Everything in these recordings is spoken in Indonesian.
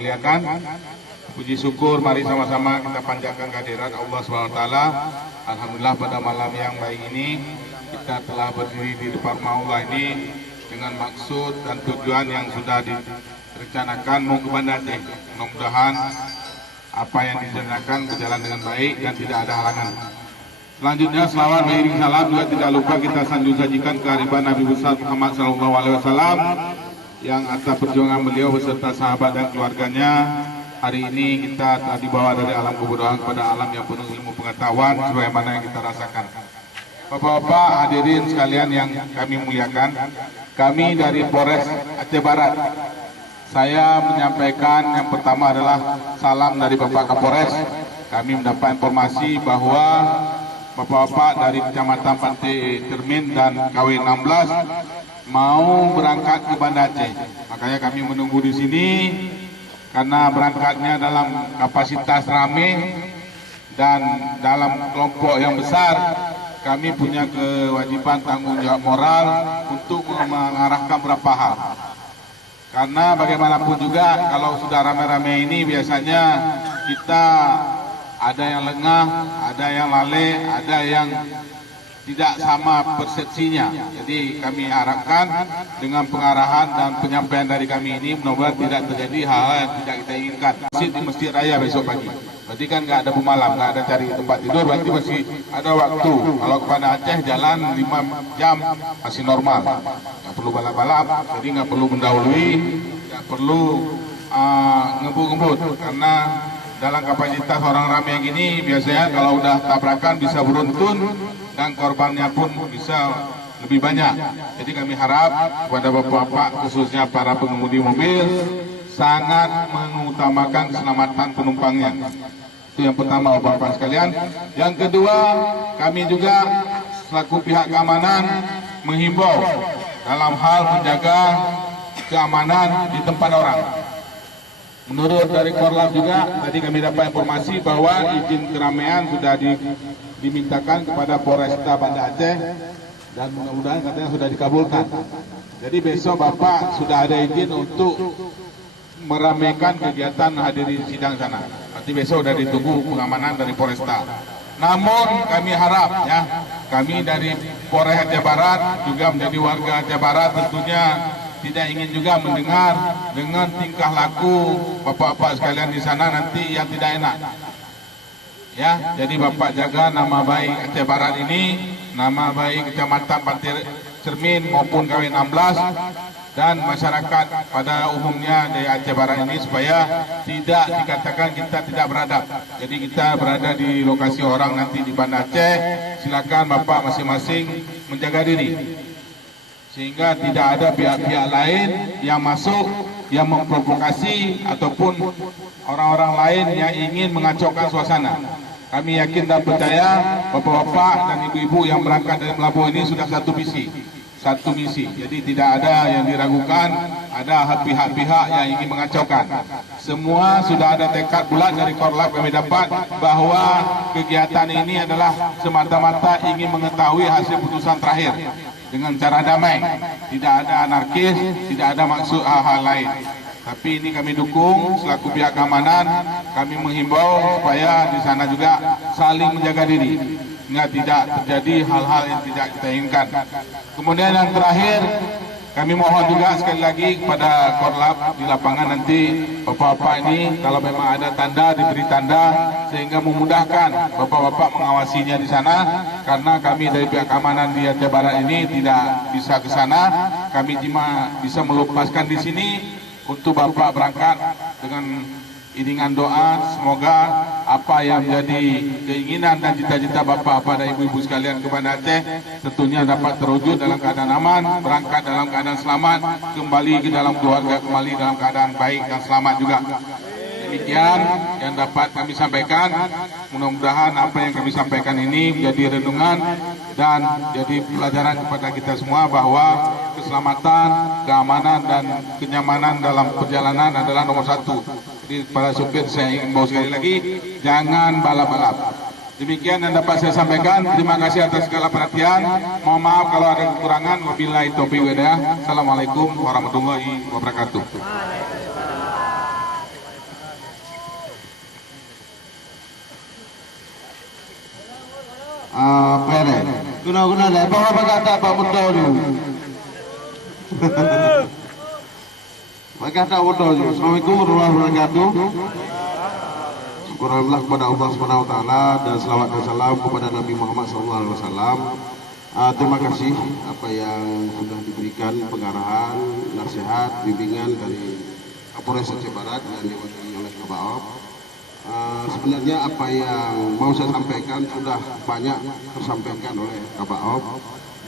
Silakan, puji syukur, mari sama-sama kita panjatkan kehadirat Allah SWT. Alhamdulillah pada malam yang baik ini kita telah berdiri di depan Maula ini dengan maksud dan tujuan yang sudah direncanakan mau ke Banda Aceh. Mudah-mudahan apa yang direncanakan berjalan dengan baik dan tidak ada halangan. Selanjutnya selawat mengiring salam juga tidak lupa kita sajikan kehadiran Nabi besar Muhammad SAW yang atas perjuangan beliau beserta sahabat dan keluarganya. Hari ini kita telah dibawa dari alam kebodohan kepada alam yang penuh ilmu pengetahuan sebagaimana yang kita rasakan. Bapak-bapak hadirin sekalian yang kami muliakan, kami dari Polres Aceh Barat, saya menyampaikan yang pertama adalah salam dari Bapak Kapolres. Kami mendapat informasi bahwa bapak-bapak dari Kecamatan Pantai Cermin dan KW 16 mau berangkat ke Banda Aceh. Makanya kami menunggu di sini karena berangkatnya dalam kapasitas rame dan dalam kelompok yang besar. Kami punya kewajiban tanggung jawab moral untuk mengarahkan beberapa hal. Karena bagaimanapun juga kalau sudah rame-rame ini biasanya kita ada yang lengah, ada yang lalai, ada yang tidak sama persepsinya. Jadi kami harapkan dengan pengarahan dan penyampaian dari kami ini mudah-mudahan tidak terjadi hal-hal yang tidak kita inginkan. Masjid di Masjid Raya besok pagi. Berarti kan nggak ada pemalam, nggak ada cari tempat tidur, berarti masih ada waktu. Kalau kepada Aceh jalan 5 jam masih normal. Nggak perlu balap-balap, jadi nggak perlu mendahului, nggak perlu ngebut-ngebut. Karena dalam kapasitas orang ramai yang gini biasanya kalau udah tabrakan bisa beruntun dan korbannya pun bisa lebih banyak. Jadi kami harap kepada bapak-bapak khususnya para pengemudi mobil sangat mengutamakan keselamatan penumpangnya. Itu yang pertama bapak-bapak sekalian. Yang kedua, kami juga selaku pihak keamanan menghimbau dalam hal menjaga keamanan di tempat orang. Menurut dari Korlap juga, tadi kami dapat informasi bahwa izin keramaian sudah dimintakan kepada Polresta Banda Aceh dan mudah-mudahan katanya sudah dikabulkan. Jadi besok Bapak sudah ada izin untuk meramaikan kegiatan hadiri sidang sana. Berarti besok sudah ditunggu pengamanan dari Polresta. Namun kami harap ya, kami dari Polres Aceh Barat juga menjadi warga Aceh Barat tentunya tidak ingin juga mendengar dengan tingkah laku bapak-bapak sekalian di sana nanti yang tidak enak. Ya, jadi Bapak jaga nama baik Aceh Barat ini, nama baik Kecamatan Pantai Cermin maupun KW 16 dan masyarakat pada umumnya di Aceh Barat ini supaya tidak dikatakan kita tidak beradab. Jadi kita berada di lokasi orang nanti di Banda Aceh, silakan Bapak masing-masing menjaga diri. Sehingga tidak ada pihak-pihak lain yang masuk, yang memprovokasi ataupun orang-orang lain yang ingin mengacaukan suasana. Kami yakin dan percaya bapak-bapak dan ibu-ibu yang berangkat dari pelabuhan ini sudah satu misi. Jadi tidak ada yang diragukan, ada pihak-pihak yang ingin mengacaukan. Semua sudah ada tekad bulat dari Korlap kami dapat bahwa kegiatan ini adalah semata-mata ingin mengetahui hasil putusan terakhir dengan cara damai, tidak ada anarkis, tidak ada maksud hal-hal lain. Tapi ini kami dukung selaku pihak keamanan, kami menghimbau supaya di sana juga saling menjaga diri, sehingga tidak terjadi hal-hal yang tidak kita inginkan. Kemudian yang terakhir, Kami mohon juga sekali lagi kepada Korlap di lapangan nanti bapak-bapak ini kalau memang ada tanda diberi tanda sehingga memudahkan bapak-bapak mengawasinya di sana, karena kami dari pihak keamanan di Aceh Barat ini tidak bisa ke sana. Kami cuma bisa melepaskan di sini untuk bapak berangkat dengan iringan doa, semoga apa yang menjadi keinginan dan cita-cita bapak-bapak dan ibu-ibu sekalian kepada Aceh tentunya dapat terwujud dalam keadaan aman, berangkat dalam keadaan selamat, kembali ke dalam keluarga, kembali dalam keadaan baik dan selamat juga. Demikian yang dapat kami sampaikan. Mudah-mudahan apa yang kami sampaikan ini menjadi renungan dan jadi pelajaran kepada kita semua bahwa keselamatan, keamanan dan kenyamanan dalam perjalanan adalah nomor satu. Jadi para supir saya ingin bawa sekali lagi, jangan balap-balap. Demikian yang dapat saya sampaikan. Terima kasih atas segala perhatian. Mohon maaf kalau ada kekurangan. Wabillahi taufiq wal hidayah. Assalamualaikum warahmatullahi wabarakatuh. Pere. Guna-guna lah. Bawa kata Pak Betul dulu. Kata Betul dulu. Assalamualaikum warahmatullahi wabarakatuh. Syukurlah kepada Allah Subhanahu Wa Taala dan selawat dan salam kepada Nabi Muhammad SAW. Terima kasih apa yang sudah diberikan pengarahan, nasihat, bimbingan dari Kapolres Aceh Barat yang diwakili oleh Kabaop. Sebenarnya apa yang mau saya sampaikan sudah banyak tersampaikan oleh Kabaop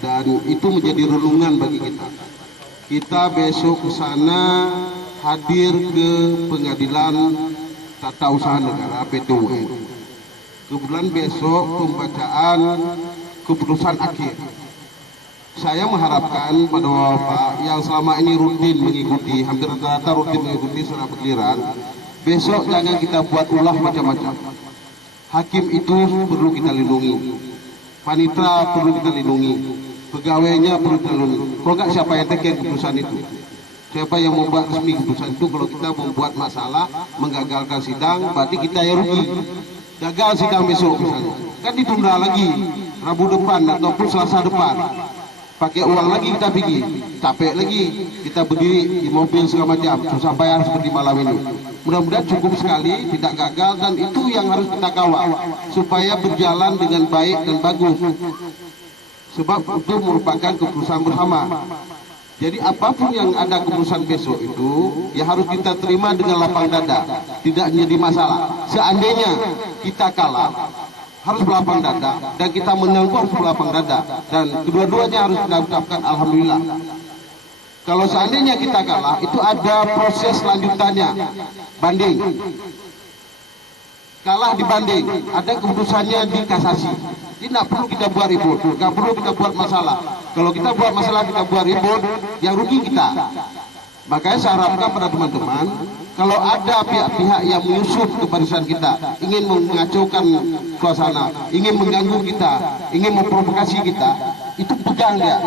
dan itu menjadi renungan bagi kita. Kita besok ke sana hadir ke pengadilan tata usaha negara PT-UN. Kebetulan besok pembacaan keputusan akhir. Saya mengharapkan pada Bapak yang selama ini rutin mengikuti, hampir rata-rata rutin mengikuti surat bergiliran, besok jangan kita buat ulah macam-macam. Hakim itu perlu kita lindungi, panitera perlu kita lindungi, pegawainya perlu kita lindungi. Kalau enggak, siapa yang tekan keputusan itu? Siapa yang membuat resmi keputusan itu? Kalau kita membuat masalah, menggagalkan sidang, berarti kita yang rugi. Gagal sidang besok misalnya, kan ditunda lagi Rabu depan ataupun Selasa depan. Pakai uang lagi kita pergi, capek lagi kita berdiri di mobil segala macam, susah bayar seperti malam ini. Mudah-mudahan cukup sekali, tidak gagal, dan itu yang harus kita kawal supaya berjalan dengan baik dan bagus. Sebab itu merupakan keputusan bersama. Jadi apapun yang ada keputusan besok itu, ya harus kita terima dengan lapang dada, tidak menjadi masalah. Seandainya kita kalah, harus berlapang dada, dan kita menang harus berlapang dada, dan kedua-duanya harus kita ucapkan alhamdulillah. Kalau seandainya kita kalah, itu ada proses lanjutannya, banding. Kalah di banding, ada keputusannya di kasasi. Tidak perlu kita buat ribut, tidak perlu kita buat masalah. Kalau kita buat masalah, kita buat ribut, yang rugi kita. Makanya saya harapkan pada teman-teman, kalau ada pihak-pihak yang menyusup ke barisan kita, ingin mengacaukan suasana, ingin mengganggu kita, ingin memprovokasi kita, itu pegang dia.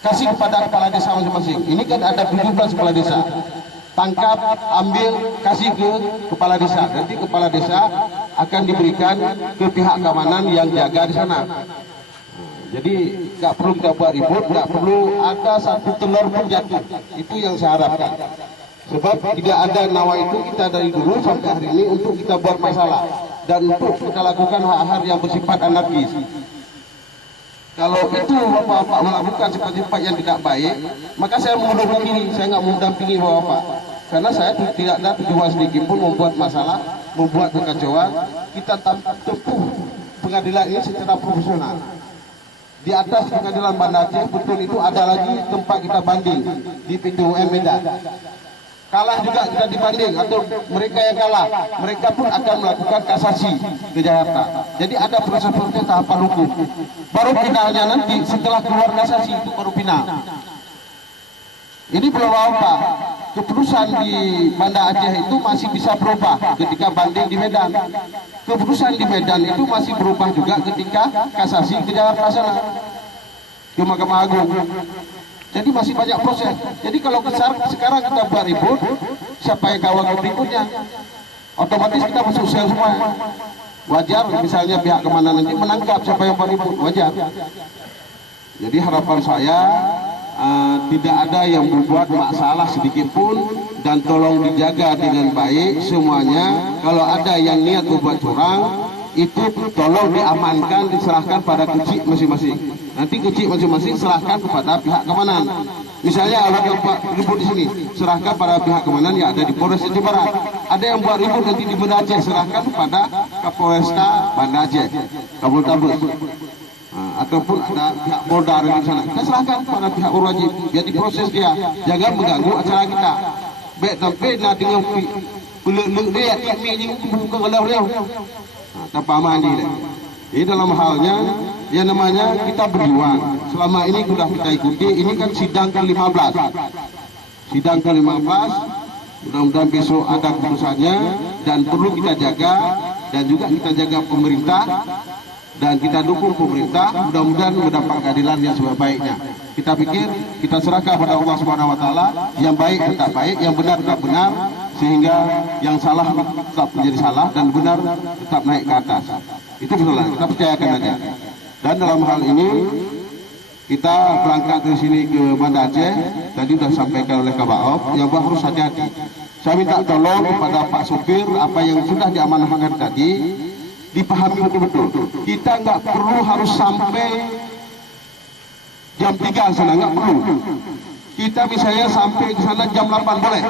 Kasih kepada kepala desa masing-masing. Ini kan ada 17 kepala desa. Tangkap, ambil, kasih ke kepala desa. Nanti kepala desa akan diberikan ke pihak keamanan yang jaga di sana. Jadi nggak perlu kita buat ribut, nggak perlu ada satu telur pun jatuh. Itu yang saya harapkan. Sebab tidak ada nawa itu kita dari dulu sampai hari ini untuk kita buat masalah dan untuk kita lakukan hal-hal yang bersifat anarkis. Kalau itu bapak-bapak melakukan sifat-sifat yang tidak baik, maka saya mengundurkan diri, saya nggak mendampingi bapak-bapak. Karena saya tidak ada tujuan sedikit pun membuat masalah, membuat kekacauan. Kita tempuh pengadilan ini secara profesional. Di atas pengadilan Banda Aceh, betul itu ada lagi tempat kita banding di PT-UN Medan. Kalah juga kita dibanding, atau mereka yang kalah, mereka pun akan melakukan kasasi ke Jakarta. Jadi ada proses-proses tahapan hukum. Baru finalnya nanti setelah keluar kasasi itu baru final. Ini belum apa. Keputusan di Banda Aceh itu masih bisa berubah ketika banding di Medan. Keputusan di Medan itu masih berubah juga ketika kasasi ke Jakarta sana, ke Mahkamah Agung. Jadi masih banyak proses. Jadi kalau sekarang kita buat ribut, siapa yang kawal berikutnya? Otomatis kita masuk sel semua. Wajar misalnya pihak keamanan nanti menangkap siapa yang buat ribut, wajar. Jadi harapan saya tidak ada yang membuat masalah sedikit pun, dan tolong dijaga dengan baik semuanya. Kalau ada yang niat membuat curang, itu tolong diamankan, diserahkan pada kecil masing-masing. Nanti kecil masing-masing serahkan kepada pihak keamanan. Misalnya ada yang ribut di sini, serahkan pada pihak keamanan yang ada di Polres Aceh Barat. Ada yang buat ribut nanti di Banda Aceh, serahkan kepada Kapolresta Banda Aceh, Kapoltabes. Ataupun ada pihak Polda di sana, kita serahkan pada pihak berwajib, biar diproses dia, jangan mengganggu acara kita. Baik sampai nak dengan peluk-peluk dia, kami ni bukan kalau dia, tanpa mandi dah. Jadi dalam halnya, yang namanya kita berjuang. Selama ini sudah kita ikuti, ini kan sidang ke-15. Sidang ke-15, mudah-mudahan besok ada keputusannya, dan perlu kita jaga, dan juga kita jaga pemerintah, dan kita dukung pemerintah, mudah-mudahan mendapat keadilan yang sebaik-baiknya. Kita pikir, kita serahkan pada Allah Subhanahu Wa Taala, yang baik tetap baik, yang benar tetap benar, sehingga yang salah tetap menjadi salah dan benar tetap naik ke atas. Itu betul, kita percayakan aja. Dan dalam hal ini kita berangkat dari sini ke Banda Aceh, tadi sudah sampaikan oleh Kabaop, yang harus hati-hati. Saya minta tolong kepada Pak Sopir, apa yang sudah diamanahkan tadi dipahami betul-betul. Kita nggak perlu harus sampai jam 3 sana, nggak perlu. Kita misalnya sampai ke sana jam 8 boleh.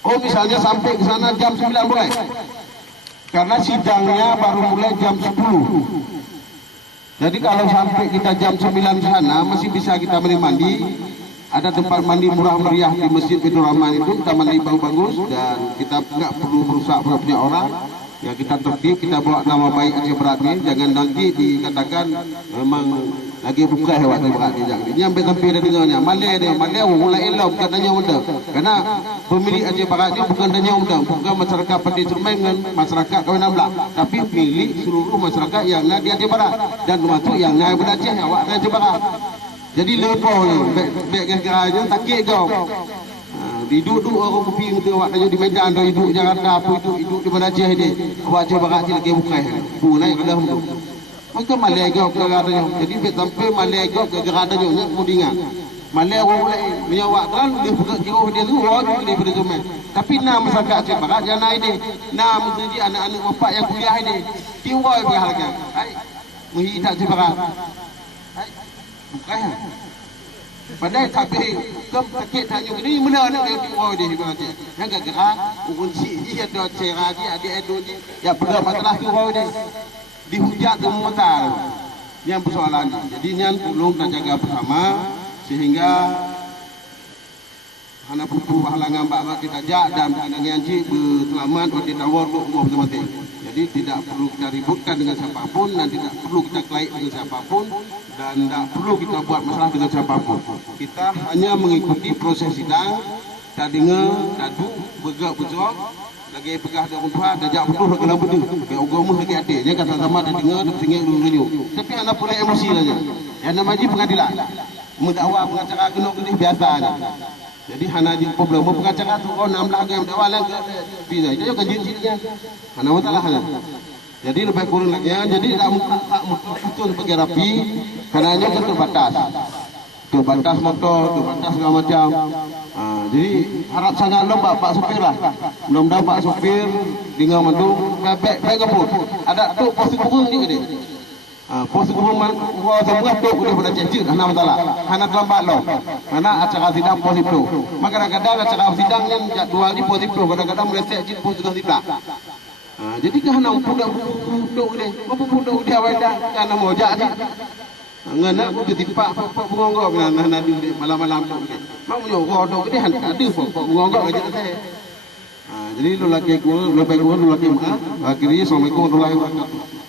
Oh, misalnya sampai ke sana jam 9 boleh. Karena sidangnya baru mulai jam 10. Jadi kalau sampai kita jam 9 di sana, masih bisa kita mandi. Ada tempat mandi murah meriah di Masjid Baitur Rahman itu, kita mandi bagus-bagus, dan kita nggak perlu merusak punya orang. Ya, kita tertib, kita bawa nama baik Aceh Barat ni, jangan nanti dikatakan memang lagi buka hewan Aceh Barat ni. Ini sampai sampai dia dengarnya, Malay dia, Malay mulai elah bukan tanya muda. Karena pemilik Aceh Barat ni bukan tanya muda, bukan masyarakat Pati Cermai dengan masyarakat Kawan Amlah, tapi milik seluruh masyarakat yang ada di Aceh Barat, dan termasuk yang ada di Aceh, awak Aceh Barat. Jadi lepas ni, baik gara-gara takik kau. Duduk orang kopi itu awak tanya di Medan tu, duduk Jakarta apa itu, duduk di Banda Aceh ni. Awak Aceh Barat ni lagi bukan. Bu naik ke dalam tu. Maka Malay kau kadang-kadang. Jadi sampai Malay kau kadang-kadang nya mudingan. Malay orang mulai menyawak kan dia buka jauh dia tu orang dia pada zaman. Tapi nama masyarakat Aceh Barat yang naik dia. Nama jadi anak-anak bapak yang kuliah dia. Tiwai berharga. Hai. Menghidup Aceh Barat. Hai. Bukan. Padahal tapi sakit tanya ini mana nak dia tiwau dia berarti. Yang gak gerak urun si dia ada cerah dia ada edo dia. Ya pada masalah tiwau dia. Dihujat tu mutar. Yang persoalan. Jadi yang perlu kita jaga bersama sehingga hana pupu halangan bak kita jak dan dengan ji berselamat waktu tawar umur mati. Jadi tidak perlu kita ributkan dengan siapapun, dan tidak perlu kita kelaik dengan siapapun, dan tidak perlu kita buat masalah dengan siapapun. Kita hanya mengikuti proses sidang. Kita dengar, dadu, bergerak berjawab, lagi pegah dia orang tua, dah jak betul kena betul. Kayak agama lagi ada, dia kata sama dah dengar, dah sengit dulu renyuk. Tapi anak pula emosi saja. Yang namanya pengadilan, mendakwa pengacara kena kedih biasanya. Jadi hana di problem pengacara tu kau 16 yang dakwalan ke bila dia kan jinjitnya. Hana masalahnya. Jadi lebih kurang lagi ya. Jadi tak betul sebagai rapi karena kan terbatas. Terbatas motor, terbatas segala macam. Jadi harap sangat lomba Pak Sopir lah. Mudah-mudahan Pak Sopir dengan mendung baik kapur. Ada tu pos kurung ni dia. Pos kurung gua semua tu udah pada cecil hana masalah. Hana terlambat lo. Karena acara sidang pos itu. Maka kadang-kadang acara sidang yang jadual di pos itu kadang-kadang meleset di pos juga tidak. Jadi kerana budak-budak dia, apa budak dia wadah kerana mojak dia. Ngana aku ketipak pengonggok nak di malam-malam tu. Mau yo godok dia ada pengonggok aja saya. Jadi lu laki gua, lu baik gua, lu laki mak. Akhirnya assalamualaikum warahmatullahi wabarakatuh.